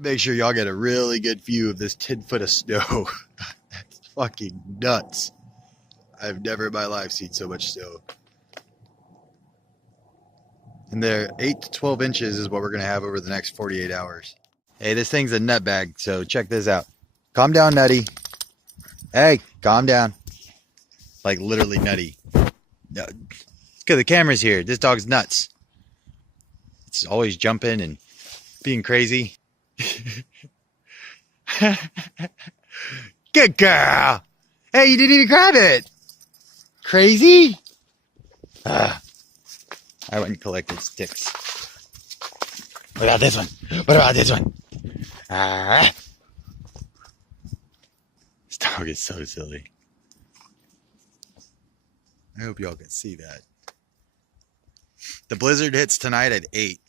Make sure y'all get a really good view of this 10 foot of snow. That's fucking nuts. I've never in my life seen so much snow. And there, 8 to 12 inches is what we're going to have over the next 48 hours. Hey, this thing's a nut bag, so check this out. Calm down, Nutty. Hey, calm down. Like literally nutty. No, because the camera's here. This dog's nuts. It's always jumping and being crazy. Good girl. Hey, you didn't even grab it. Crazy? I went and collected sticks. What about this one? What about this one? This dog is so silly. I hope y'all can see that. The blizzard hits tonight at 8.